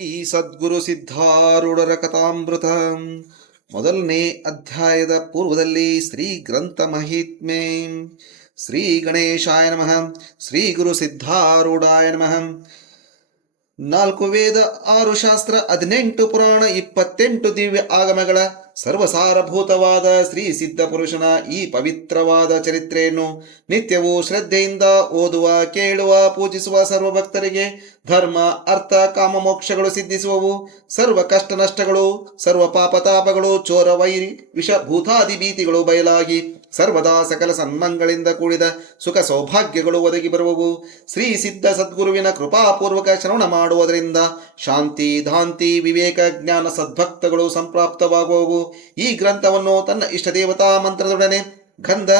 ಈ ಸದ್ಗುರು ಸಿದ್ಧಾರೂಢರ ಕಥಾಮೃತ ಮೊದಲನೇ ಅಧ್ಯಾಯದ ಪೂರ್ವದಲ್ಲಿ ಶ್ರೀ ಗ್ರಂಥ ಮಹಿತ್ಮೆ. ಶ್ರೀ ಗಣೇಶಾಯ ನಮಃ. ಶ್ರೀ ಗುರು ಸಿದ್ಧಾರೂಢಾಯ ನಮಃ. 4 ವೇದ, 6 ಶಾಸ್ತ್ರ, 18 ಪುರಾಣ, 28 ದಿವ್ಯ ಆಗಮಗಳ ಸರ್ವಸಾರಭೂತವಾದ ಶ್ರೀ ಸಿದ್ಧ ಪುರುಷನ ಈ ಪವಿತ್ರವಾದ ಚರಿತ್ರೆಯನ್ನು ನಿತ್ಯವೂ ಶ್ರದ್ಧೆಯಿಂದ ಓದುವ, ಕೇಳುವ, ಪೂಜಿಸುವ ಸರ್ವ ಭಕ್ತರಿಗೆ ಧರ್ಮ, ಅರ್ಥ, ಕಾಮ, ಮೋಕ್ಷಗಳು ಸಿದ್ಧಿಸುವವು. ಸರ್ವ ಕಷ್ಟ ನಷ್ಟಗಳು, ಸರ್ವ ಪಾಪತಾಪಗಳು, ಚೋರ ವೈರಿ ವಿಷ ಭೂತಾದಿ ಭೀತಿಗಳು ಬಯಲಾಗಿ ಸರ್ವದಾ ಸಕಲ ಸನ್ಮಂಗಳಿಂದ ಕೂಡಿದ ಸುಖ ಸೌಭಾಗ್ಯಗಳು ಒದಗಿ ಬರುವವು. ಶ್ರೀ ಸಿದ್ಧ ಸದ್ಗುರುವಿನ ಕೃಪಾಪೂರ್ವಕ ಶ್ರವಣ ಮಾಡುವುದರಿಂದ ಶಾಂತಿ, ಧಾಂತಿ, ವಿವೇಕ, ಜ್ಞಾನ, ಸದ್ಭಕ್ತಗಳು ಸಂಪ್ರಾಪ್ತವಾಗುವವು. ಈ ಗ್ರಂಥವನ್ನು ತನ್ನ ಇಷ್ಟ ದೇವತಾ ಮಂತ್ರದೊಡನೆ ಗಂಧ,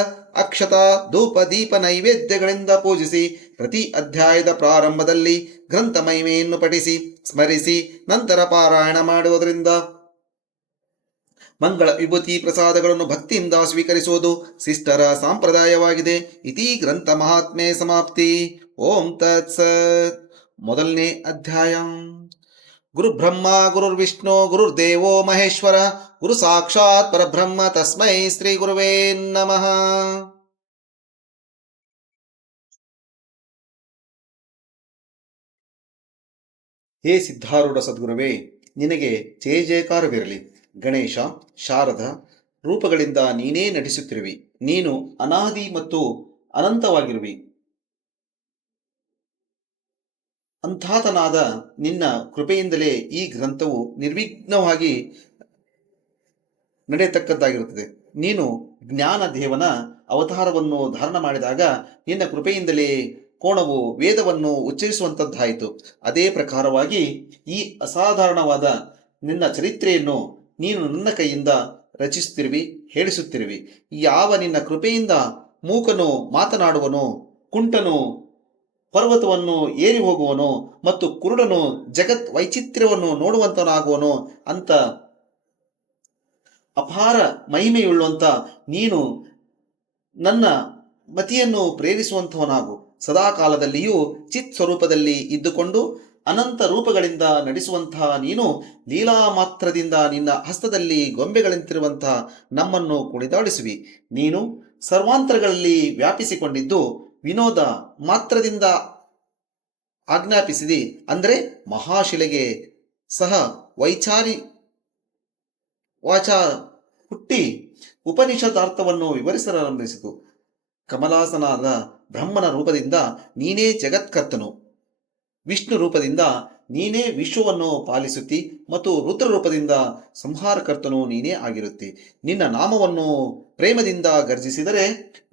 ಅಕ್ಷತ, ಧೂಪ, ದೀಪ, ನೈವೇದ್ಯಗಳಿಂದ ಪೂಜಿಸಿ ಪ್ರತಿ ಅಧ್ಯಾಯದ ಪ್ರಾರಂಭದಲ್ಲಿ ಗ್ರಂಥ ಮಹಿಮೆಯನ್ನು ಪಠಿಸಿ ಸ್ಮರಿಸಿ ನಂತರ ಪಾರಾಯಣ ಮಾಡುವುದರಿಂದ ಮಂಗಳ ವಿಭೂತಿ ಪ್ರಸಾದಗಳನ್ನು ಭಕ್ತಿಯಿಂದ ಸ್ವೀಕರಿಸುವುದು ಶಿಷ್ಟರ ಸಂಪ್ರದಾಯವಾಗಿದೆ. ಇತಿ ಗ್ರಂಥ ಮಹಾತ್ಮೆ ಸಮಾಪ್ತಿ. ಓಂ ತತ್ಸತ್. ಮೊದಲನೇ ಅಧ್ಯಾಯ. ಗುರು ಬ್ರಹ್ಮ ಗುರುರ್ವಿಷ್ಣು ಗುರುರ್ದೇವೋ ಮಹೇಶ್ವರ ಗುರು ಸಾಕ್ಷಾತ್ ಪರಬ್ರಹ್ಮ ತಸ್ಮೈ ಶ್ರೀ ಗುರುವೇ ನಮಃ. ಹೇ ಸಿದ್ಧಾರೂಢ ಸದ್ಗುರುವೇ, ನಿನಗೆ ಜಯ ಜಯಕಾರವಿರಲಿ. ಗಣೇಶ, ಶಾರದ ರೂಪಗಳಿಂದ ನೀನೇ ನಟಿಸುತ್ತಿರುವಿ. ನೀನು ಅನಾದಿ ಮತ್ತು ಅನಂತವಾಗಿರುವಿ. ಅಂಥಾತನಾದ ನಿನ್ನ ಕೃಪೆಯಿಂದಲೇ ಈ ಗ್ರಂಥವು ನಿರ್ವಿಘ್ನವಾಗಿ ನಡೆಯತಕ್ಕದ್ದಾಗಿರುತ್ತದೆ. ನೀನು ಜ್ಞಾನ ದೇವನ ಅವತಾರವನ್ನು ಧಾರಣ ಮಾಡಿದಾಗ ನಿನ್ನ ಕೃಪೆಯಿಂದಲೇ ಕೋಣವು ವೇದವನ್ನು ಉಚ್ಚರಿಸುವಂಥದ್ದಾಯಿತು. ಅದೇ ಪ್ರಕಾರವಾಗಿ ಈ ಅಸಾಧಾರಣವಾದ ನಿನ್ನ ಚರಿತ್ರೆಯನ್ನು ನೀನು ನನ್ನ ಕೈಯಿಂದ ರಚಿಸುತ್ತಿರುವಿ, ಹೇಳಿಸುತ್ತಿರುವಿ. ಯಾವ ನಿನ್ನ ಕೃಪೆಯಿಂದ ಮೂಕನು ಮಾತನಾಡುವನು, ಕುಂಟನು ಪರ್ವತವನ್ನು ಏರಿ ಹೋಗುವನು ಮತ್ತು ಕುರುಡನು ಜಗತ್ ವೈಚಿತ್ರ್ಯವನ್ನು ನೋಡುವಂತನಾಗುವನು ಅಂತ ಅಪಾರ ಮಹಿಮೆಯುಳ್ಳುವಂತ ನೀನು ನನ್ನ ಮತಿಯನ್ನು ಪ್ರೇರಿಸುವಂಥವನಾಗು. ಸದಾಕಾಲದಲ್ಲಿಯೂ ಚಿತ್ ಸ್ವರೂಪದಲ್ಲಿ ಇದ್ದುಕೊಂಡು ಅನಂತ ರೂಪಗಳಿಂದ ನಡೆಸುವಂತಹ ನೀನು ಲೀಲಾ ಮಾತ್ರದಿಂದ ನಿನ್ನ ಹಸ್ತದಲ್ಲಿ ಗೊಂಬೆಗಳಂತಿರುವಂತಹ ನಮ್ಮನ್ನು ಕುಣಿದಾಡಿಸುವಿ. ನೀನು ಸರ್ವಾಂತರಗಳಲ್ಲಿ ವ್ಯಾಪಿಸಿಕೊಂಡಿದ್ದು ವಿನೋದ ಮಾತ್ರದಿಂದ ಆಜ್ಞಾಪಿಸಿದಿ. ಅಂದರೆ ಮಹಾಶಿಲೆಗೆ ಸಹ ವೈಚಾರಿ ವಾಚ ಹುಟ್ಟಿ ಉಪನಿಷದಾರ್ಥವನ್ನು ವಿವರಿಸಲಾರಂಭಿಸಿತು. ಕಮಲಾಸನಾದ ಬ್ರಹ್ಮನ ರೂಪದಿಂದ ನೀನೇ ಜಗತ್ಕರ್ತನು, ವಿಷ್ಣು ರೂಪದಿಂದ ನೀನೇ ವಿಶ್ವವನ್ನು ಪಾಲಿಸುತ್ತಿ ಮತ್ತು ರುದ್ರ ರೂಪದಿಂದ ಸಂಹಾರಕರ್ತನು ನೀನೇ ಆಗಿರುತ್ತಿ. ನಿನ್ನ ನಾಮವನ್ನು ಪ್ರೇಮದಿಂದ ಗರ್ಜಿಸಿದರೆ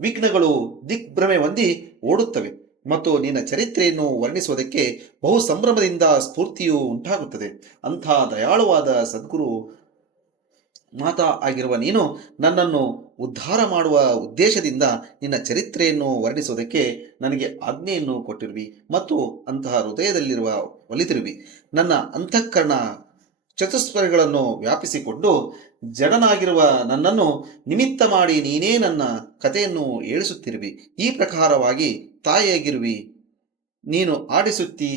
ವಿಘ್ನಗಳು ದಿಗ್ಭ್ರಮೆ ಹೊಂದಿ ಓಡುತ್ತವೆ ಮತ್ತು ನಿನ್ನ ಚರಿತ್ರೆಯನ್ನು ವರ್ಣಿಸುವುದಕ್ಕೆ ಬಹು ಸಂಭ್ರಮದಿಂದ ಸ್ಫೂರ್ತಿಯು ಉಂಟಾಗುತ್ತದೆ. ಅಂಥ ದಯಾಳುವಾದ ಸದ್ಗುರು ಮಾತಾ ಆಗಿರುವ ನೀನು ನನ್ನನ್ನು ಉದ್ಧಾರ ಮಾಡುವ ಉದ್ದೇಶದಿಂದ ನಿನ್ನ ಚರಿತ್ರೆಯನ್ನು ವರ್ಣಿಸುವುದಕ್ಕೆ ನನಗೆ ಆಜ್ಞೆಯನ್ನು ಕೊಟ್ಟಿರುವಿ ಮತ್ತು ಅಂತಹ ಹೃದಯದಲ್ಲಿರುವ ಒಲಿತಿರುವಿ. ನನ್ನ ಅಂತಃಕರಣ ಚತುಸ್ವರಗಳನ್ನು ವ್ಯಾಪಿಸಿಕೊಂಡು ಜಡನಾಗಿರುವ ನನ್ನನ್ನು ನಿಮಿತ್ತ ಮಾಡಿ ನೀನೇ ನನ್ನ ಕಥೆಯನ್ನು ಹೇಳಿಸುತ್ತಿರುವಿ. ಈ ಪ್ರಕಾರವಾಗಿ ತಾಯಿಯಾಗಿರುವಿ, ನೀನು ಆಡಿಸುತ್ತಿ.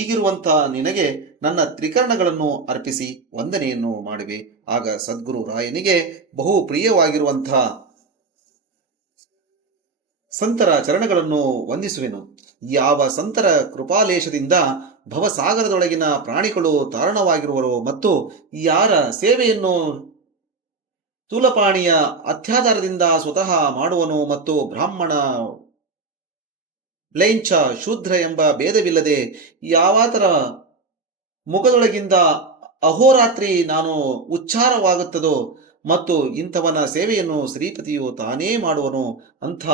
ಈಗಿರುವಂಥ ನಿನಗೆ ನನ್ನ ತ್ರಿಕರಣಗಳನ್ನು ಅರ್ಪಿಸಿ ವಂದನೆಯನ್ನು ಮಾಡುವೆ. ಆಗ ಸದ್ಗುರು ರಾಯನಿಗೆ ಬಹು ಪ್ರಿಯವಾಗಿರುವಂಥ ಸಂತರ ಚರಣಗಳನ್ನು ವಂದಿಸುವೆನು. ಯಾವ ಸಂತರ ಕೃಪಾಲೇಶದಿಂದ ಭವಸಾಗರದೊಳಗಿನ ಪ್ರಾಣಿಗಳು ತಾರಣವಾಗಿರುವರೋ ಮತ್ತು ಯಾರ ಸೇವೆಯನ್ನು ತೂಲಪಾಣಿಯ ಅತ್ಯಾಧಾರದಿಂದ ಸ್ವತಃ ಮಾಡುವನು ಮತ್ತು ಬ್ರಾಹ್ಮಣ, ಲೈಂಚ, ಶೂದ್ರ ಎಂಬ ಭೇದವಿಲ್ಲದೆ ಯಾವಾತರ ಮುಖದೊಳಗಿಂದ ಅಹೋರಾತ್ರಿ ನಾನು ಉಚ್ಚಾರವಾಗುತ್ತದೋ ಮತ್ತು ಇಂಥವನ ಸೇವೆಯನ್ನು ಶ್ರೀಪತಿಯು ತಾನೇ ಮಾಡುವನು. ಅಂಥ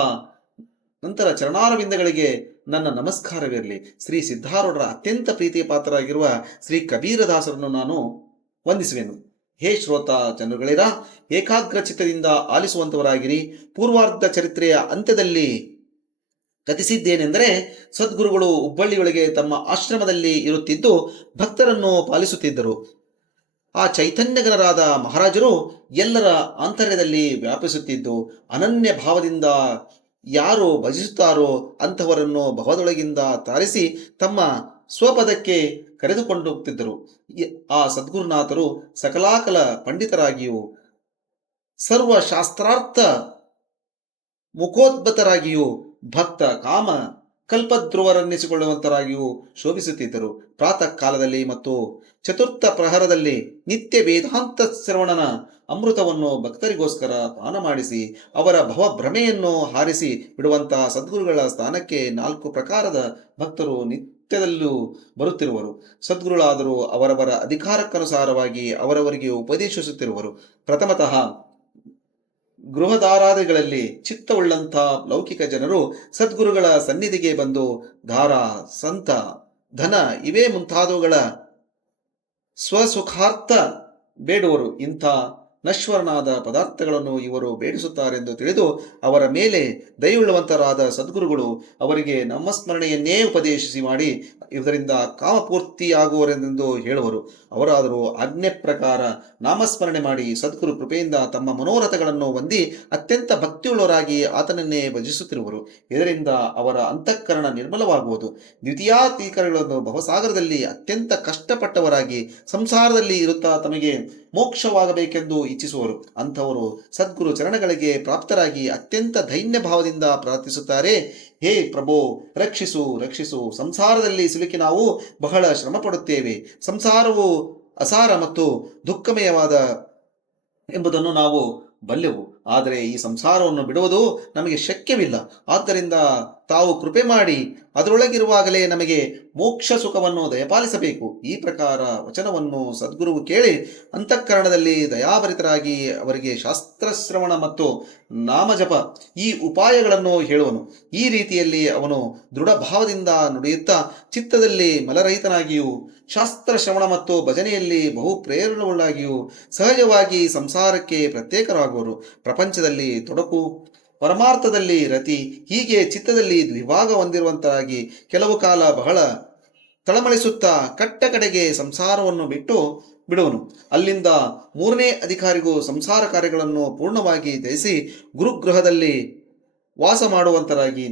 ನಂತರ ಚರಣಾರವಿಂದಗಳಿಗೆ ನನ್ನ ನಮಸ್ಕಾರವಿರಲಿ. ಶ್ರೀ ಸಿದ್ಧಾರೂಢರ ಅತ್ಯಂತ ಪ್ರೀತಿಯ ಪಾತ್ರರಾಗಿರುವ ಶ್ರೀ ಕಬೀರದಾಸರನ್ನು ನಾನು ವಂದಿಸುವೆನು. ಹೇ ಶ್ರೋತ ಜನರುಗಳಿರ, ಏಕಾಗ್ರ ಚಿತ್ತದಿಂದ ಆಲಿಸುವಂತವರಾಗಿರಿ. ಪೂರ್ವಾರ್ಧ ಚರಿತ್ರೆಯ ಅಂತ್ಯದಲ್ಲಿ ಕಥಿಸಿದ್ದೇನೆಂದರೆ, ಸದ್ಗುರುಗಳು ಹುಬ್ಬಳ್ಳಿಯೊಳಗೆ ತಮ್ಮ ಆಶ್ರಮದಲ್ಲಿ ಇರುತ್ತಿದ್ದು ಭಕ್ತರನ್ನು ಪಾಲಿಸುತ್ತಿದ್ದರು. ಆ ಚೈತನ್ಯಗಣರಾದ ಮಹಾರಾಜರು ಎಲ್ಲರ ಆಂತರ್ಯದಲ್ಲಿ ವ್ಯಾಪಿಸುತ್ತಿದ್ದು ಅನನ್ಯ ಭಾವದಿಂದ ಯಾರು ಭಜಿಸುತ್ತಾರೋ ಅಂಥವರನ್ನು ಭವದೊಳಗಿಂದ ತಾರಿಸಿ ತಮ್ಮ ಸ್ವಪದಕ್ಕೆ ಕರೆದುಕೊಂಡು ಹೋಗ್ತಿದ್ದರು. ಆ ಸದ್ಗುರುನಾಥರು ಸಕಲಾಕಲ ಪಂಡಿತರಾಗಿಯೂ ಸರ್ವಶಾಸ್ತ್ರಾರ್ಥ ಮುಖೋದ್ಭತರಾಗಿಯೂ ಭಕ್ತ ಕಾಮ ಕಲ್ಪಧ್ರುವರನ್ನಿಸಿಕೊಳ್ಳುವಂತರಾಗಿಯೂ ಶೋಭಿಸುತ್ತಿದ್ದರು. ಪ್ರಾತಃ ಕಾಲದಲ್ಲಿ ಮತ್ತು ಚತುರ್ಥ ಪ್ರಹರದಲ್ಲಿ ನಿತ್ಯ ವೇದಾಂತ ಶ್ರವಣನ ಅಮೃತವನ್ನು ಭಕ್ತರಿಗೋಸ್ಕರ ಪಾನ ಮಾಡಿಸಿ ಅವರ ಭವಭ್ರಮೆಯನ್ನು ಹಾರಿಸಿ ಬಿಡುವಂತಹ ಸದ್ಗುರುಗಳ ಸ್ಥಾನಕ್ಕೆ 4 ಪ್ರಕಾರದ ಭಕ್ತರು ನಿತ್ಯದಲ್ಲೂ ಬರುತ್ತಿರುವರು. ಸದ್ಗುರುಗಳಾದರೂ ಅವರವರ ಅಧಿಕಾರಕ್ಕನುಸಾರವಾಗಿ ಅವರವರಿಗೆ ಉಪದೇಶಿಸುತ್ತಿರುವರು. ಪ್ರಥಮತಃ ಗೃಹದಾರಾದಿಗಳಲ್ಲಿ ಚಿತ್ತವುಳ್ಳಂಥ ಲೌಕಿಕ ಜನರು ಸದ್ಗುರುಗಳ ಸನ್ನಿಧಿಗೆ ಬಂದು ಧಾರ, ಸಂತ, ಧನ ಇವೇ ಮುಂತಾದವುಗಳ ಸ್ವಸುಖಾರ್ಥ ಬೇಡುವರು. ಇಂಥ ನಶ್ವರನಾದ ಪದಾರ್ಥಗಳನ್ನು ಇವರು ಬೇಡಿಸುತ್ತಾರೆಂದು ತಿಳಿದು ಅವರ ಮೇಲೆ ದಯವುಳ್ಳವಂತರಾದ ಸದ್ಗುರುಗಳು ಅವರಿಗೆ ನಾಮಸ್ಮರಣೆಯನ್ನೇ ಉಪದೇಶಿಸಿ ಮಾಡಿ ಇದರಿಂದ ಕಾಮಪೂರ್ತಿಯಾಗುವರೆಂದು ಹೇಳುವರು. ಅವರಾದರೂ ಆಜ್ಞೆ ಪ್ರಕಾರ ನಾಮಸ್ಮರಣೆ ಮಾಡಿ ಸದ್ಗುರು ಕೃಪೆಯಿಂದ ತಮ್ಮ ಮನೋರಥಗಳನ್ನು ಹೊಂದಿ ಅತ್ಯಂತ ಭಕ್ತಿಯುಳ್ಳವರಾಗಿ ಆತನನ್ನೇ ಭಜಿಸುತ್ತಿರುವರು. ಇದರಿಂದ ಅವರ ಅಂತಃಕರಣ ನಿರ್ಮಲವಾಗುವುದು. ದ್ವಿತೀಯಾತೀಕರಣಗಳನ್ನು ಭವಸಾಗರದಲ್ಲಿ ಅತ್ಯಂತ ಕಷ್ಟಪಟ್ಟವರಾಗಿ ಸಂಸಾರದಲ್ಲಿ ಇರುತ್ತಾ ತಮಗೆ ಮೋಕ್ಷವಾಗಬೇಕೆಂದು ಇಚ್ಛಿಸುವರು. ಅಂಥವರು ಸದ್ಗುರು ಚರಣಗಳಿಗೆ ಪ್ರಾಪ್ತರಾಗಿ ಅತ್ಯಂತ ದೈನ್ಯ ಭಾವದಿಂದ ಪ್ರಾರ್ಥಿಸುತ್ತಾರೆ. ಹೇ ಪ್ರಭೋ, ರಕ್ಷಿಸು ರಕ್ಷಿಸು, ಸಂಸಾರದಲ್ಲಿ ಸಿಲುಕಿ ನಾವು ಬಹಳ ಶ್ರಮ ಪಡುತ್ತೇವೆ. ಸಂಸಾರವು ಅಸಾರ ಮತ್ತು ದುಃಖಮಯವಾದ ಎಂಬುದನ್ನು ನಾವು ಬಲ್ಲೆವು. ಆದರೆ ಈ ಸಂಸಾರವನ್ನು ಬಿಡುವುದು ನಮಗೆ ಶಕ್ಯವಿಲ್ಲ. ಆದ್ದರಿಂದ ತಾವು ಕೃಪೆ ಮಾಡಿ ಅದರೊಳಗಿರುವಾಗಲೇ ನಮಗೆ ಮೋಕ್ಷ ಸುಖವನ್ನು ದಯಪಾಲಿಸಬೇಕು. ಈ ಪ್ರಕಾರ ವಚನವನ್ನು ಸದ್ಗುರುವು ಕೇಳಿ ಅಂತಃಕರಣದಲ್ಲಿ ದಯಾಭರಿತರಾಗಿ ಅವರಿಗೆ ಶಾಸ್ತ್ರಶ್ರವಣ ಮತ್ತು ನಾಮಜಪ ಈ ಉಪಾಯಗಳನ್ನು ಹೇಳುವನು. ಈ ರೀತಿಯಲ್ಲಿ ಅವನು ದೃಢಭಾವದಿಂದ ನುಡಿಯುತ್ತಾ ಚಿತ್ತದಲ್ಲಿ ಮಲರಹಿತನಾಗಿಯೂ ಶಾಸ್ತ್ರ ಶ್ರವಣ ಮತ್ತು ಭಜನೆಯಲ್ಲಿ ಬಹು ಪ್ರೇರಣೆಯುಳ್ಳಾಗಿಯೂ ಸಹಜವಾಗಿ ಸಂಸಾರಕ್ಕೆ ಪ್ರತ್ಯೇಕರಾಗುವರು. ಪ್ರಪಂಚದಲ್ಲಿ ತೊಡಕು, ಪರಮಾರ್ಥದಲ್ಲಿ ರತಿ, ಹೀಗೆ ಚಿತ್ತದಲ್ಲಿ ದ್ವಿಭಾಗ ಹೊಂದಿರುವಂತಾಗಿ ಕೆಲವು ಕಾಲ ಬಹಳ ತಳಮಳಿಸುತ್ತಾ ಕಟ್ಟ ಕಡೆಗೆ ಸಂಸಾರವನ್ನು ಬಿಡುವನು. ಅಲ್ಲಿಂದ 3ನೇ ಅಧಿಕಾರಿಗೂ ಸಂಸಾರ ಕಾರ್ಯಗಳನ್ನು ಪೂರ್ಣವಾಗಿ ತ್ಯಜಿಸಿ ಗುರುಗೃಹದಲ್ಲಿ ವಾಸ ಮಾಡುವಂತರಾಗಿ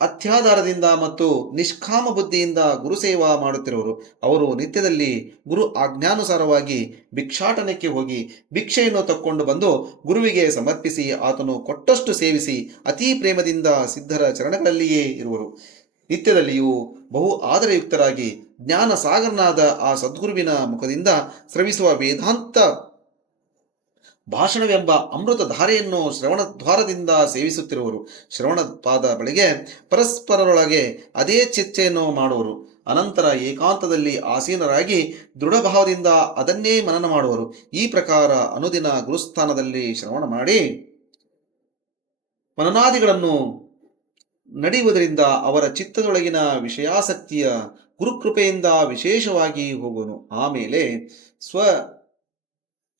ಅತ್ಯಾಧಾರದಿಂದ ಮತ್ತು ನಿಷ್ಕಾಮ ಬುದ್ಧಿಯಿಂದ ಗುರುಸೇವಾ ಮಾಡುತ್ತಿರುವರು. ಅವರು ನಿತ್ಯದಲ್ಲಿ ಗುರು ಆಜ್ಞಾನುಸಾರವಾಗಿ ಭಿಕ್ಷಾಟನಕ್ಕೆ ಹೋಗಿ ಭಿಕ್ಷೆಯನ್ನು ತಕ್ಕೊಂಡು ಬಂದು ಗುರುವಿಗೆ ಸಮರ್ಪಿಸಿ ಆತನು ಕೊಟ್ಟಷ್ಟು ಸೇವಿಸಿ ಅತೀ ಪ್ರೇಮದಿಂದ ಸಿದ್ಧರ ಚರಣಗಳಲ್ಲಿಯೇ ಇರುವರು. ನಿತ್ಯದಲ್ಲಿಯೂ ಬಹು ಆದರಯುಕ್ತರಾಗಿ ಜ್ಞಾನ ಸಾಗರನಾದ ಆ ಸದ್ಗುರುವಿನ ಮುಖದಿಂದ ಸ್ರವಿಸುವ ವೇದಾಂತ ಭಾಷಣವೆಂಬ ಅಮೃತ ಧಾರೆಯನ್ನು ಶ್ರವಣದ್ವಾರದಿಂದ ಸೇವಿಸುತ್ತಿರುವರು. ಶ್ರವಣಪಾದ ಬಳಿಗೆ ಪರಸ್ಪರರೊಳಗೆ ಅದೇ ಚರ್ಚೆಯನ್ನು ಮಾಡುವರು. ಅನಂತರ ಏಕಾಂತದಲ್ಲಿ ಆಸೀನರಾಗಿ ದೃಢಭಾವದಿಂದ ಅದನ್ನೇ ಮನನ ಮಾಡುವರು. ಈ ಪ್ರಕಾರ ಅನುದಿನ ಗುರುಸ್ಥಾನದಲ್ಲಿ ಶ್ರವಣ ಮಾಡಿ ಮನನಾದಿಗಳನ್ನು ನಡೆಯುವುದರಿಂದ ಅವರ ಚಿತ್ತದೊಳಗಿನ ವಿಷಯಾಸಕ್ತಿಯ ಗುರುಕೃಪೆಯಿಂದ ವಿಶೇಷವಾಗಿ ಹೋಗುವನು. ಆಮೇಲೆ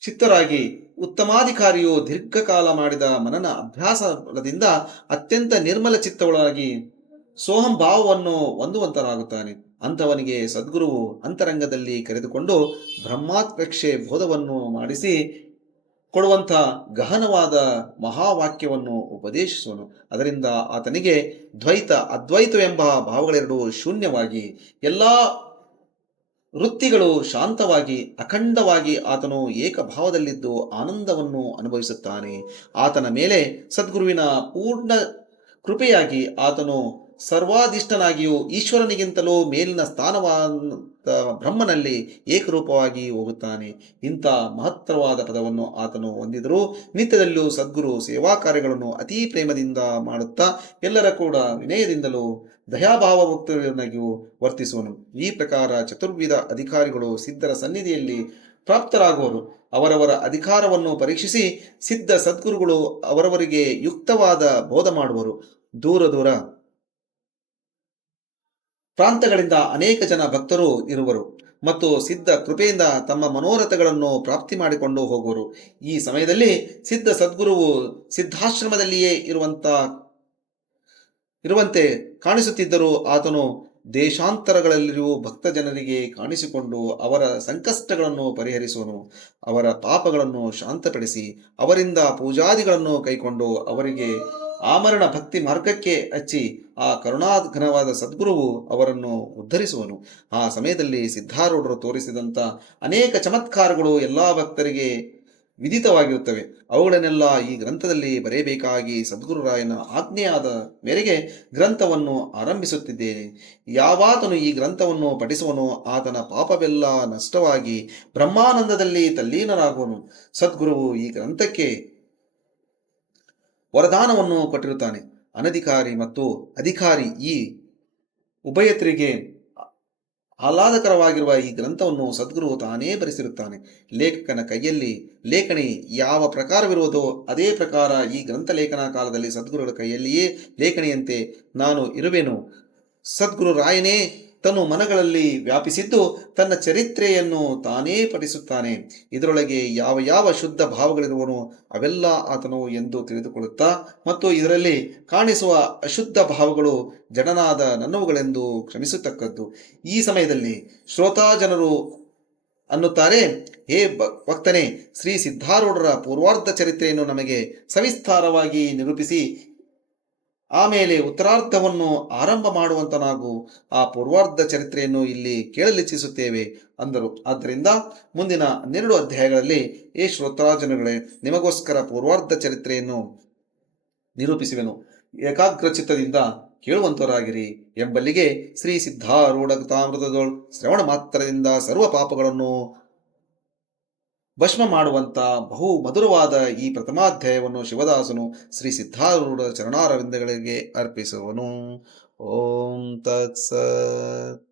ಚಿತ್ತರಾಗಿ ಉತ್ತಮಾಧಿಕಾರಿಯು ದೀರ್ಘಕಾಲ ಮಾಡಿದ ಮನನ ಅಭ್ಯಾಸದಿಂದ ಅತ್ಯಂತ ನಿರ್ಮಲ ಚಿತ್ತವಳಾಗಿ ಸೋಹಂ ಭಾವವನ್ನು ಹೊಂದುವಂತರಾಗುತ್ತಾನೆ. ಅಂಥವನಿಗೆ ಸದ್ಗುರುವು ಅಂತರಂಗದಲ್ಲಿ ಕರೆದುಕೊಂಡು ಬ್ರಹ್ಮಾತ್ಮಕ್ಷೆ ಬೋಧವನ್ನು ಮಾಡಿಸಿ ಕೊಡುವಂಥ ಗಹನವಾದ ಮಹಾವಾಕ್ಯವನ್ನು ಉಪದೇಶಿಸುವನು. ಅದರಿಂದ ಆತನಿಗೆ ದ್ವೈತ ಅದ್ವೈತವೆಂಬ ಭಾವಗಳೆರಡೂ ಶೂನ್ಯವಾಗಿ ಎಲ್ಲ ವೃತ್ತಿಗಳು ಶಾಂತವಾಗಿ ಅಖಂಡವಾಗಿ ಆತನು ಏಕಭಾವದಲ್ಲಿದ್ದು ಆನಂದವನ್ನು ಅನುಭವಿಸುತ್ತಾನೆ. ಆತನ ಮೇಲೆ ಸದ್ಗುರುವಿನ ಪೂರ್ಣ ಕೃಪೆಯಾಗಿ ಆತನು ಸರ್ವಾಧಿಷ್ಠನಾಗಿಯೂ ಈಶ್ವರನಿಗಿಂತಲೂ ಮೇಲಿನ ಸ್ಥಾನವಾದ ಬ್ರಹ್ಮನಲ್ಲಿ ಏಕರೂಪವಾಗಿ ಹೋಗುತ್ತಾನೆ. ಇಂಥ ಮಹತ್ತರವಾದ ಪದವನ್ನು ಆತನು ಹೊಂದಿದರೂ ನಿತ್ಯದಲ್ಲೂ ಸದ್ಗುರು ಸೇವಾ ಕಾರ್ಯಗಳನ್ನು ಅತೀ ಪ್ರೇಮದಿಂದ ಮಾಡುತ್ತಾ ಎಲ್ಲರ ಕೂಡ ವಿನಯದಿಂದಲೂ ದಯಾಭಾವಭಕ್ತನಾಗಿಯೂ ವರ್ತಿಸುವನು. ಈ ಪ್ರಕಾರ ಚತುರ್ವಿಧ ಅಧಿಕಾರಿಗಳು ಸಿದ್ಧರ ಸನ್ನಿಧಿಯಲ್ಲಿ ಪ್ರಾಪ್ತರಾಗುವರು. ಅವರವರ ಅಧಿಕಾರವನ್ನು ಪರೀಕ್ಷಿಸಿ ಸಿದ್ಧ ಸದ್ಗುರುಗಳು ಅವರವರಿಗೆ ಯುಕ್ತವಾದ ಬೋಧ ಮಾಡುವರು. ದೂರ ಪ್ರಾಂತಗಳಿಂದ ಅನೇಕ ಜನ ಭಕ್ತರು ಇರುವರು ಮತ್ತು ಸಿದ್ಧ ಕೃಪೆಯಿಂದ ತಮ್ಮ ಮನೋರಥಗಳನ್ನು ಪ್ರಾಪ್ತಿ ಮಾಡಿಕೊಂಡು ಹೋಗುವರು. ಈ ಸಮಯದಲ್ಲಿ ಸಿದ್ಧ ಸದ್ಗುರುವು ಸಿದ್ಧಾಶ್ರಮದಲ್ಲಿಯೇ ಇರುವಂತೆ ಕಾಣಿಸುತ್ತಿದ್ದರೂ ಆತನು ದೇಶಾಂತರಗಳಲ್ಲಿರುವ ಭಕ್ತ ಜನರಿಗೆ ಕಾಣಿಸಿಕೊಂಡು ಅವರ ಸಂಕಷ್ಟಗಳನ್ನು ಪರಿಹರಿಸುವನು. ಅವರ ಪಾಪಗಳನ್ನು ಶಾಂತಪಡಿಸಿ ಅವರಿಂದ ಪೂಜಾದಿಗಳನ್ನು ಕೈಕೊಂಡು ಅವರಿಗೆ ಆಮರಣ ಭಕ್ತಿ ಮಾರ್ಗಕ್ಕೆ ಹಚ್ಚಿ ಆ ಕರುಣಾಘನವಾದ ಸದ್ಗುರುವು ಅವರನ್ನು ಉದ್ಧರಿಸುವನು. ಆ ಸಮಯದಲ್ಲಿ ಸಿದ್ಧಾರೂಢರು ತೋರಿಸಿದಂಥ ಅನೇಕ ಚಮತ್ಕಾರಗಳು ಎಲ್ಲ ಭಕ್ತರಿಗೆ ವಿದಿತವಾಗಿರುತ್ತವೆ. ಅವುಗಳನ್ನೆಲ್ಲ ಈ ಗ್ರಂಥದಲ್ಲಿ ಬರೆಯಬೇಕಾಗಿ ಸದ್ಗುರುರಾಯನ ಆಜ್ಞೆಯಾದ ಮೇರೆಗೆ ಗ್ರಂಥವನ್ನು ಆರಂಭಿಸುತ್ತಿದ್ದೇನೆ. ಯಾವಾತನು ಈ ಗ್ರಂಥವನ್ನು ಪಠಿಸುವನೋ ಆತನ ಪಾಪವೆಲ್ಲ ನಷ್ಟವಾಗಿ ಬ್ರಹ್ಮಾನಂದದಲ್ಲಿ ತಲ್ಲೀನರಾಗುವನು. ಸದ್ಗುರುವು ಈ ಗ್ರಂಥಕ್ಕೆ ವರದಾನವನ್ನು ಕೊಟ್ಟಿರುತ್ತಾನೆ. ಅನಧಿಕಾರಿ ಮತ್ತು ಅಧಿಕಾರಿ ಈ ಉಭಯತರಿಗೆ ಆಹ್ಲಾದಕರವಾಗಿರುವ ಈ ಗ್ರಂಥವನ್ನು ಸದ್ಗುರು ತಾನೇ ಬರೆಸಿರುತ್ತಾನೆ. ಲೇಖಕನ ಕೈಯಲ್ಲಿ ಲೇಖನಿ ಯಾವ ಪ್ರಕಾರವಿರುವುದೋ ಅದೇ ಪ್ರಕಾರ ಈ ಗ್ರಂಥ ಲೇಖನ ಕಾಲದಲ್ಲಿ ಸದ್ಗುರುಗಳ ಕೈಯಲ್ಲಿಯೇ ಲೇಖನಿಯಂತೆ ನಾನು ಇರುವೆನು. ಸದ್ಗುರು ರಾಯನೇ ತನ್ನ ಮನಗಳಲ್ಲಿ ವ್ಯಾಪಿಸಿದ್ದು ತನ್ನ ಚರಿತ್ರೆಯನ್ನು ತಾನೇ ಪಠಿಸುತ್ತಾನೆ. ಇದರೊಳಗೆ ಯಾವ ಯಾವ ಶುದ್ಧ ಭಾವಗಳಿರುವನೋ ಅವೆಲ್ಲ ಆತನು ಎಂದು ತಿಳಿದುಕೊಳ್ಳುತ್ತಾ ಮತ್ತು ಇದರಲ್ಲಿ ಕಾಣಿಸುವ ಅಶುದ್ಧ ಭಾವಗಳು ಜಡನಾದ ನನ್ನವುಗಳೆಂದು ಕ್ಷಮಿಸತಕ್ಕದ್ದು. ಈ ಸಮಯದಲ್ಲಿ ಶ್ರೋತಾ ಜನರು ಅನ್ನುತ್ತಾರೆ, ಹೇ ಭಕ್ತನೇ, ಶ್ರೀ ಸಿದ್ಧಾರೂಢರ ಪೂರ್ವಾರ್ಧ ಚರಿತ್ರೆಯನ್ನು ನಮಗೆ ಸವಿಸ್ತಾರವಾಗಿ ನಿರೂಪಿಸಿ ಆಮೇಲೆ ಉತ್ತರಾರ್ಧವನ್ನು ಆರಂಭ ಮಾಡುವಂತನಾಗು. ಆ ಪೂರ್ವಾರ್ಧ ಚರಿತ್ರೆಯನ್ನು ಇಲ್ಲಿ ಕೇಳಲಿಚ್ಛಿಸುತ್ತೇವೆ ಅಂದರು. ಆದ್ದರಿಂದ ಮುಂದಿನ 12 ಅಧ್ಯಾಯಗಳಲ್ಲಿ ಏ ಶ್ರೋತಾಜನಗಳೇ, ನಿಮಗೋಸ್ಕರ ಪೂರ್ವಾರ್ಧ ಚರಿತ್ರೆಯನ್ನು ನಿರೂಪಿಸುವೆನು. ಏಕಾಗ್ರ ಚಿತ್ತದಿಂದ ಕೇಳುವಂತರಾಗಿರಿ ಎಂಬಲ್ಲಿಗೆ ಶ್ರೀ ಸಿದ್ಧಾರೂಢ ಕಥಾಮೃತದೊಳ್ ಶ್ರವಣ ಮಾತ್ರದಿಂದ ಸರ್ವ ಪಾಪಗಳನ್ನು ಭಸ್ಮ ಮಾಡುವಂಥ ಬಹು ಮಧುರವಾದ ಈ ಪ್ರಥಮಾಧ್ಯಾಯವನ್ನು ಶಿವದಾಸನು ಶ್ರೀ ಸಿದ್ಧಾರೂಢ ಚರಣಾರವಿಂದಗಳಿಗೆ ಅರ್ಪಿಸುವನು. ಓಂ ತತ್ಸತ್.